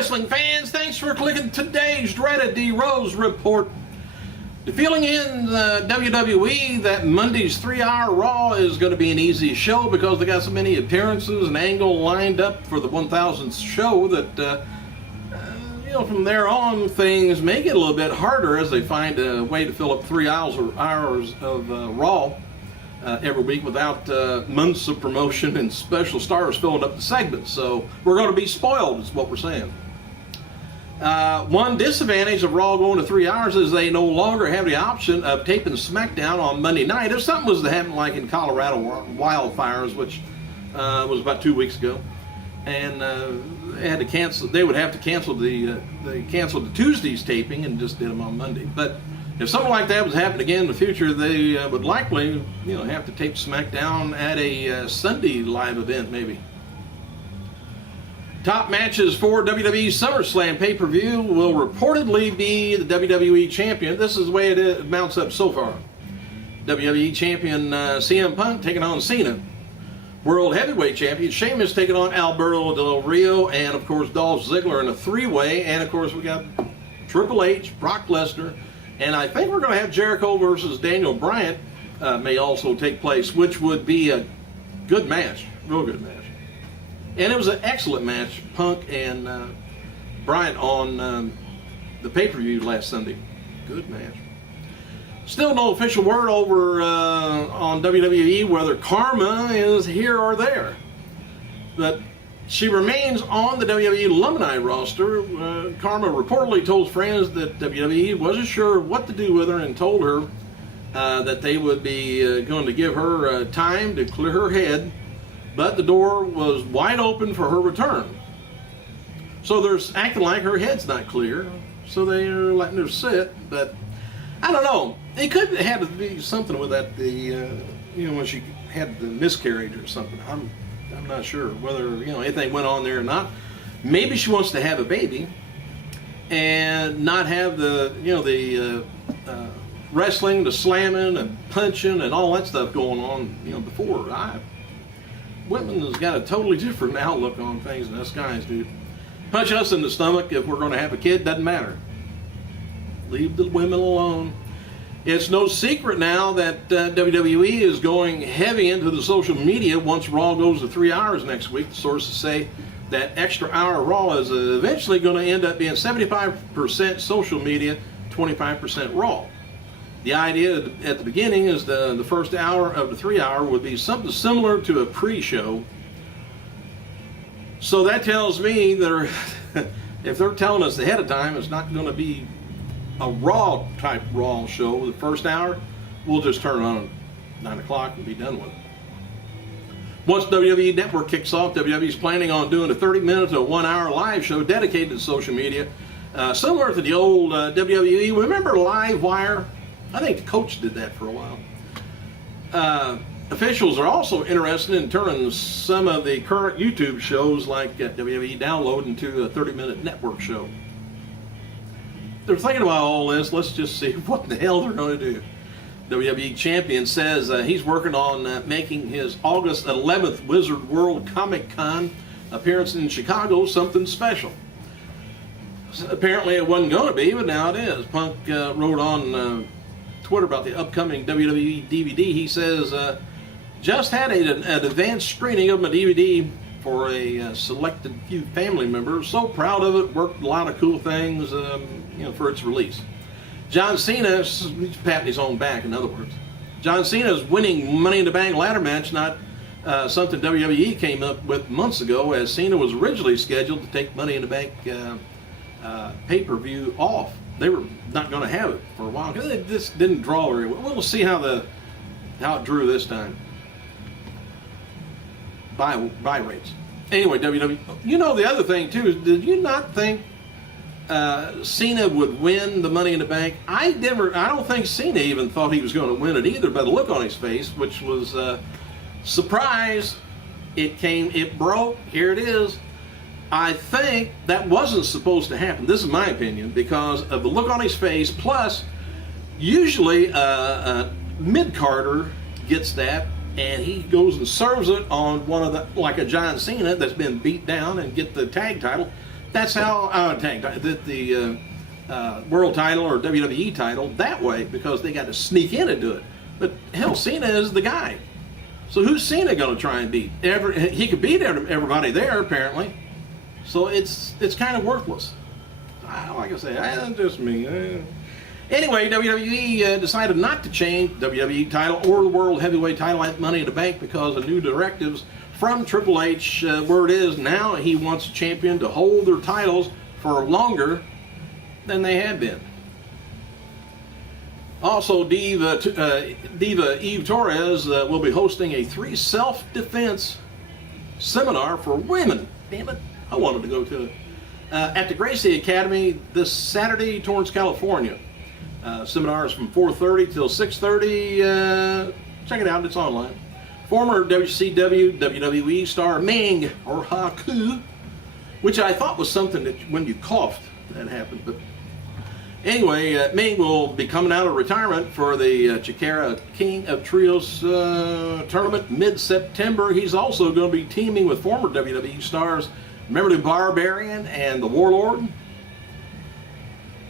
wrestling fans, thanks for clicking today's dreaded D-Rose report. Feeling in the WWE that Monday's 3-hour Raw is going to be an easy show because they got so many appearances and angle lined up for the 1000th show that from there on things may get a little bit harder as they find a way to fill up 3 hours of Raw every week without months of promotion and special stars filling up the segments. So we're going to be spoiled is what we're saying. One disadvantage of Raw going to 3 hours is they no longer have the option of taping SmackDown on Monday night. If something was to happen like in Colorado wildfires, which was about 2 weeks ago, and they had to cancel, they would have to cancel they canceled the Tuesday's taping and just did them on Monday. But if something like that was happening again in the future, they would likely have to tape SmackDown at a Sunday live event maybe. Top matches for WWE SummerSlam pay-per-view will reportedly be the WWE Champion. This is the way it mounts up so far. WWE Champion CM Punk taking on Cena. World Heavyweight Champion Sheamus taking on Alberto Del Rio. And, of course, Dolph Ziggler in a three-way. And, of course, we got Triple H, Brock Lesnar. And I think we're going to have Jericho versus Daniel Bryan may also take place, which would be a good match, real good match. And it was an excellent match, Punk and Bryant on the pay-per-view last Sunday. Good match. Still no official word over on WWE whether Kharma is here or there. But she remains on the WWE alumni roster. Kharma reportedly told friends that WWE wasn't sure what to do with her and told her that they would be going to give her time to clear her head. But the door was wide open for her return. So they're acting like her head's not clear, so they're letting her sit. But I don't know. It could have had to be something with that, when she had the miscarriage or something. I'm not sure whether anything went on there or not. Maybe she wants to have a baby and not have the wrestling, the slamming and punching and all that stuff going on before. Women has got a totally different outlook on things than us guys do. Punch us in the stomach if we're going to have a kid, doesn't matter. Leave the women alone. It's no secret now that WWE is going heavy into the social media once Raw goes to 3 hours next week. The sources say that extra hour Raw is eventually going to end up being 75% social media, 25% Raw. The idea at the beginning is the first hour of the 3 hour would be something similar to a pre-show. So that tells me that if they're telling us ahead of time it's not going to be a Raw type Raw show, the first hour, we'll just turn it on at 9 o'clock and be done with it. Once WWE Network kicks off, WWE is planning on doing a 30-minute to 1 hour live show dedicated to social media, similar to the old WWE. Remember Livewire? I think the Coach did that for a while. Officials are also interested in turning some of the current YouTube shows like WWE Download into a 30-minute network show. They're thinking about all this. Let's just see what the hell they're going to do. WWE Champion says he's working on making his August 11th Wizard World Comic Con appearance in Chicago something special. Apparently it wasn't going to be, but now it is. Punk wrote on Twitter about the upcoming WWE DVD. He says, just had an advanced screening of my DVD for a selected few family members. So proud of it. Worked a lot of cool things, for its release. John Cena, he's patting his own back, in other words. John Cena's winning Money in the Bank ladder match, not something WWE came up with months ago, as Cena was originally scheduled to take Money in the Bank pay-per-view off. They were not going to have it for a while because it just didn't draw very well. We'll see how it drew this time. Buy rates. Anyway, WWE. The other thing too is, did you not think Cena would win the Money in the Bank? I don't think Cena even thought he was going to win it either, by the look on his face, which was surprise. It broke. Here it is. I think that wasn't supposed to happen. This is my opinion, because of the look on his face. Plus, usually a mid-carder gets that, and he goes and serves it on one of the, like a John Cena that's been beat down and get the tag title. That's how the world title or WWE title that way, because they got to sneak in and do it. But hell, Cena is the guy. So who's Cena going to try and beat? He could beat everybody there apparently. So it's kind of worthless. Like I say, that's just me. Anyway, WWE decided not to change WWE title or the World Heavyweight title at Money in the Bank because of new directives from Triple H. Where it is now, he wants a champion to hold their titles for longer than they have been. Also, Diva Eve Torres will be hosting a 3 self-defense seminar for women. Damn it, I wanted to go to it. At the Gracie Academy this Saturday, Torrance, California. Seminars from 4:30 till 6:30. Check it out, it's online. Former WCW, WWE star Ming, or Haku, which I thought was something that when you coughed, that happened. But anyway, Ming will be coming out of retirement for the Chikara King of Trios tournament mid-September. He's also going to be teaming with former WWE stars, remember the Barbarian and the Warlord?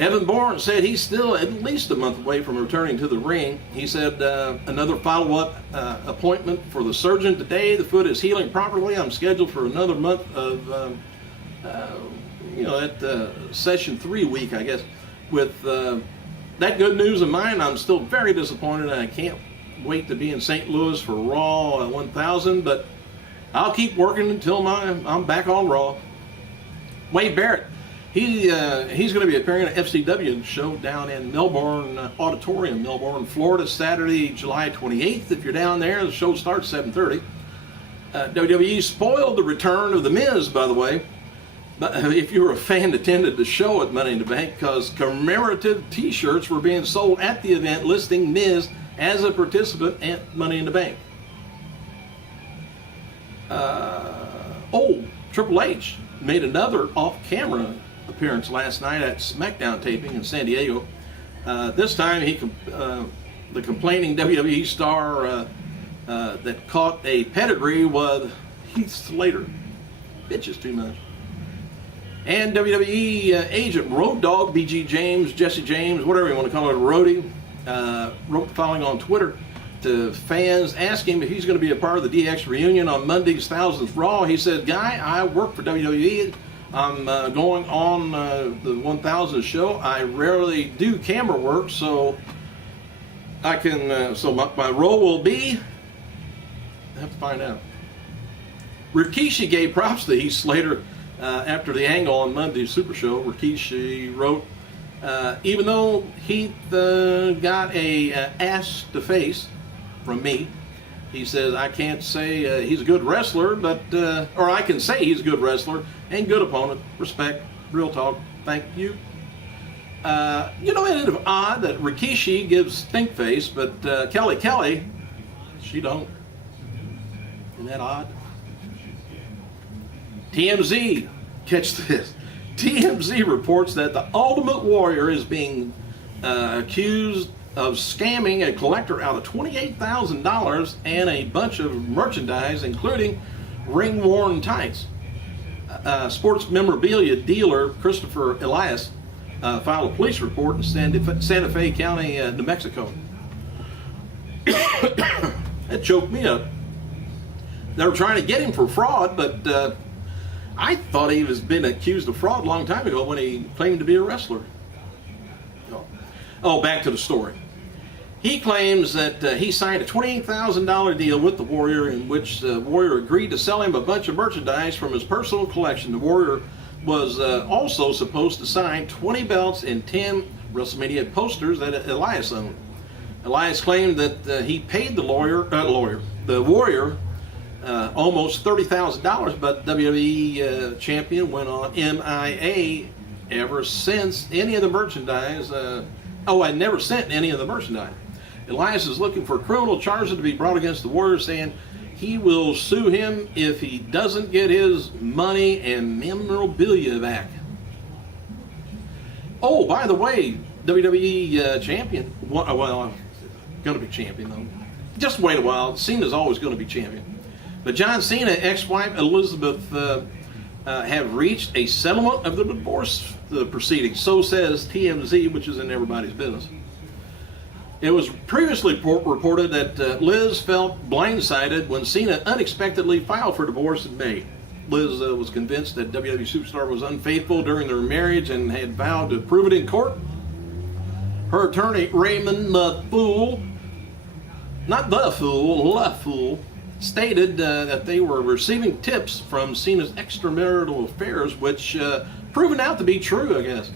Evan Bourne said he's still at least a month away from returning to the ring. He said another follow-up appointment for the surgeon today. The foot is healing properly. I'm scheduled for another month of, session 3 week, I guess. With that good news in mind, I'm still very disappointed, and I can't wait to be in St. Louis for Raw 1000, but I'll keep working until I'm back on Raw. Wade Barrett. He's going to be appearing at FCW show down in Melbourne Auditorium, Melbourne, Florida, Saturday, July 28th. If you're down there, the show starts 7:30. WWE spoiled the return of The Miz, by the way. But if you were a fan, attended the show at Money in the Bank, because commemorative T-shirts were being sold at the event listing Miz as a participant at Money in the Bank. Triple H made another off-camera appearance last night at SmackDown taping in San Diego. This time, the complaining WWE star that caught a pedigree was Heath Slater. Bitches too much. And WWE agent Road Dogg, BG James, Jesse James, whatever you want to call it, Rhodey, wrote the following on Twitter to fans asking if he's going to be a part of the DX reunion on Monday's 1000th Raw. He said, "Guy, I work for WWE. I'm going on the 1000th show. I rarely do camera work, so I can. So my role will be. I have to find out." Rikishi gave props to Heath Slater after the angle on Monday's Super Show. Rikishi wrote, "Even though Heath got a ass to face from me," he says, "I can't say he's a good wrestler, but or I can say he's a good wrestler and good opponent. Respect, real talk. Thank you." Isn't it odd that Rikishi gives stink face, but Kelly, she don't? Isn't that odd? TMZ, catch this. TMZ reports that the Ultimate Warrior is being accused of scamming a collector out of $28,000 and a bunch of merchandise, including ring-worn tights. Sports memorabilia dealer Christopher Elias filed a police report in Santa Fe County, New Mexico. That choked me up. They were trying to get him for fraud, but I thought he was been accused of fraud a long time ago when he claimed to be a wrestler. Back to the story. He claims that he signed a $28,000 deal with the Warrior, in which the Warrior agreed to sell him a bunch of merchandise from his personal collection. The Warrior was also supposed to sign 20 belts and 10 WrestleMania posters that Elias owned. Elias claimed that he paid the Warrior almost $30,000, but WWE champion went on MIA ever since any of the merchandise. I never sent any of the merchandise. Elias is looking for criminal charges to be brought against the Warrior, saying he will sue him if he doesn't get his money and memorabilia back. Oh, by the way, WWE champion, going to be champion though. Just wait a while. Cena's always going to be champion. But John Cena, ex-wife Elizabeth have reached a settlement of the divorce proceedings. So says TMZ, which is in everybody's business. It was previously reported that Liz felt blindsided when Cena unexpectedly filed for divorce in May. Liz was convinced that WWE Superstar was unfaithful during their marriage and had vowed to prove it in court. Her attorney, Raymond the Fool, not the Fool, La Fool, stated that they were receiving tips from Cena's extramarital affairs, which proven out to be true, I guess.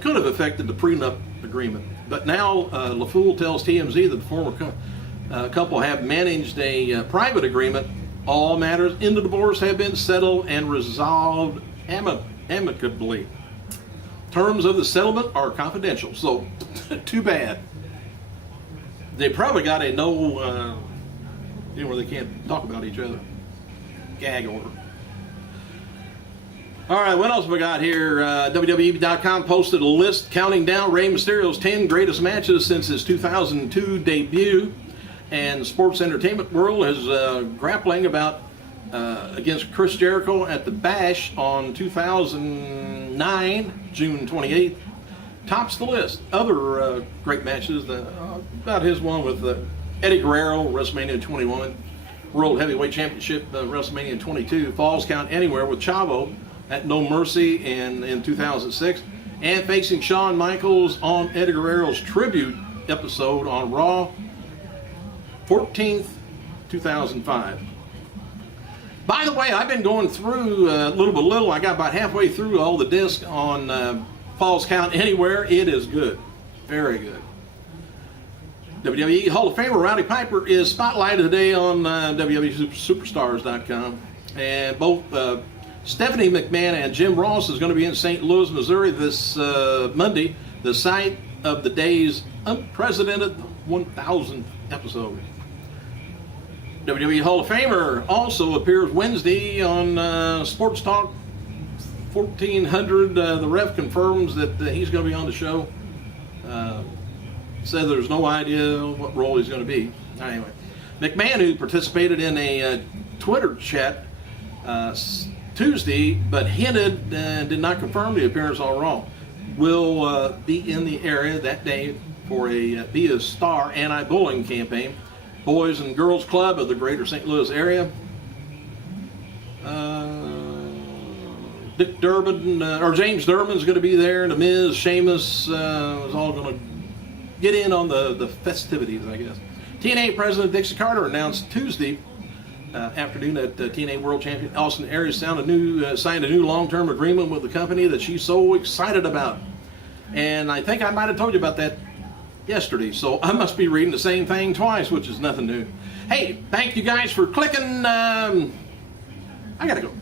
Could have affected the prenup agreement. But now LaFool tells TMZ that the former couple have managed a private agreement. All matters in the divorce have been settled and resolved amicably. Terms of the settlement are confidential, so too bad. They probably got a no, where they can't talk about each other. Gag order. All right, what else have we got here? WWE.com posted a list counting down Rey Mysterio's 10 greatest matches since his 2002 debut. And Sports Entertainment World is grappling about against Chris Jericho at the Bash on 2009, June 28th. Tops the list. Other great matches, about his one with Eddie Guerrero, WrestleMania 21, World Heavyweight Championship, WrestleMania 22, Falls Count Anywhere with Chavo at No Mercy in 2006, and facing Shawn Michaels on Eddie Guerrero's tribute episode on Raw, 14th, 2005. By the way, I've been going through little by little. I got about halfway through all the discs on Falls Count Anywhere. It is good. Very good. WWE Hall of Famer Rowdy Piper is spotlighted today on WWESuperstars.com. And both Stephanie McMahon and Jim Ross is going to be in St. Louis, Missouri this Monday, the site of the day's unprecedented 1,000th episode. WWE Hall of Famer also appears Wednesday on Sports Talk 1400. The ref confirms that he's going to be on the show. Says there's no idea what role he's going to be. Anyway, McMahon, who participated in a Twitter chat Tuesday, but hinted and did not confirm the appearance on Raw, will be in the area that day for a Be a Star anti-bullying campaign. Boys and Girls Club of the greater St. Louis area. Dick Durbin, or James Durbin's going to be there. The Miz, Sheamus is all going to get in on the festivities, I guess. TNA President Dixie Carter announced Tuesday afternoon that TNA World Champion Austin Aries signed a new long-term agreement with the company that she's so excited about. And I think I might have told you about that yesterday, so I must be reading the same thing twice, which is nothing new. Hey, thank you guys for clicking. I gotta go.